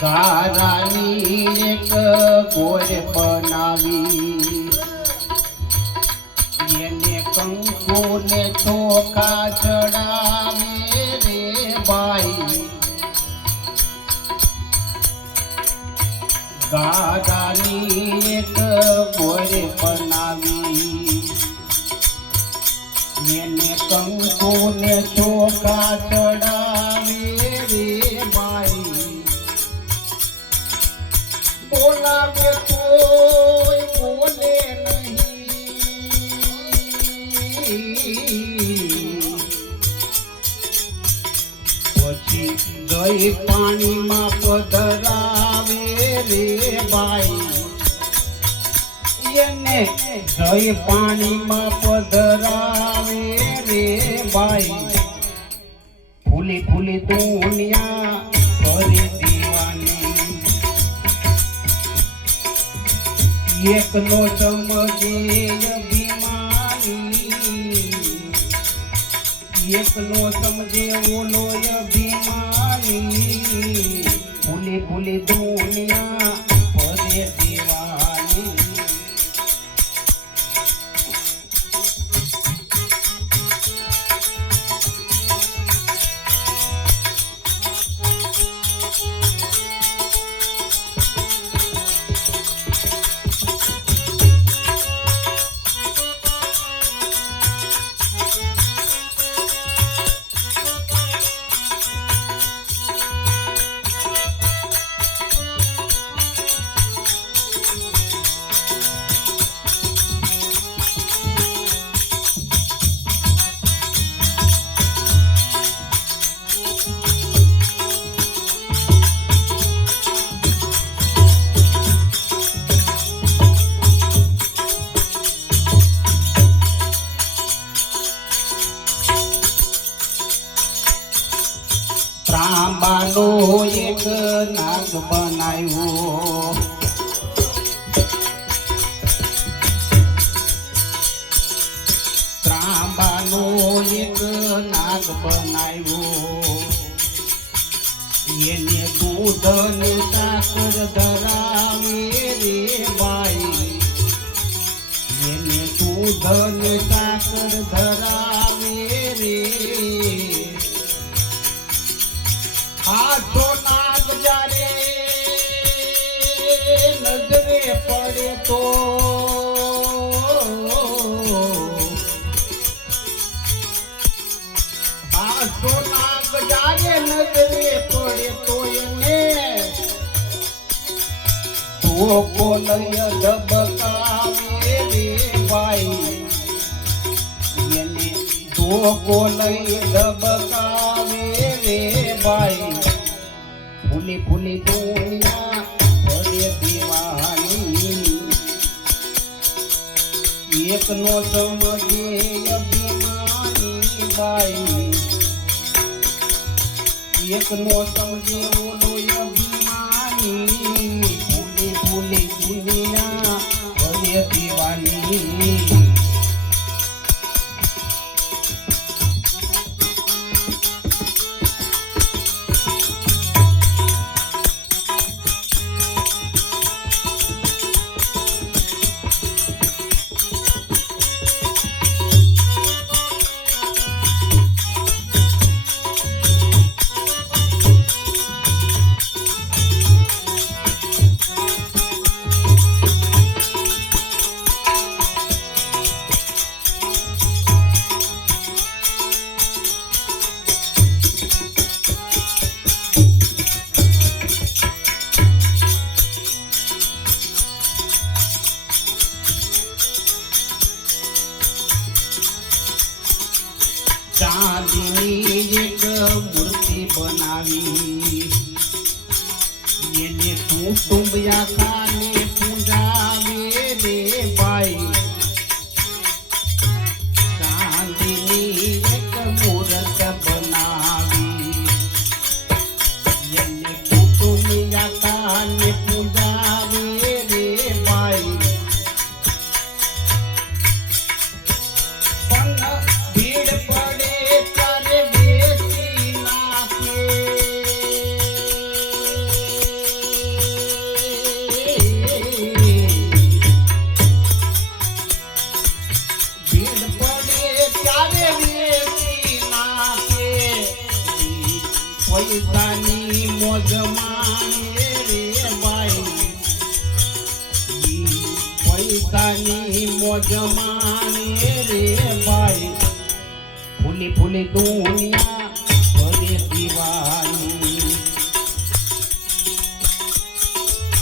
ગારાની એક ગોર બનાવી. એને કંકુને ચોખા ચડાવે રે બાઈ ગાડાની એક ગોર બનાવી. એને કંકુ ગઈ પાણીમાં પધરાવે રે બાઈ એને જય પાણીમાં પધરાવે રે બાઈ ફૂલી ફૂલી દુનિયા કરે દીવાની. એકલો સમજે અભિમાની. નો સમજે ઓલો અભિમાની ફૂલી ફૂલી ત્રાંબાનો એક નાગ બનાવ્યો. ત્રાંબાનો એક નાગ બનાવ્યો. એને દૂધ ને સાકર ધરાવે રે બાઈ એને દૂધ ને સાકર ધરાવે પડે તો. હાથો નાગ જારે નજરે પડે તો એને. રે ભાઈ. એને એકનો સમજે અભિમાની બાઈ. એકનો સમજે ઓલો મૂર્તિ બનાવી. એને કુટુંબિયા કાને પૈસાની મોજ માણે રે બાઈ ઈ પૈસાની મોજ માણે રે ભાઈ. ફૂલી ફૂલી દુનિયા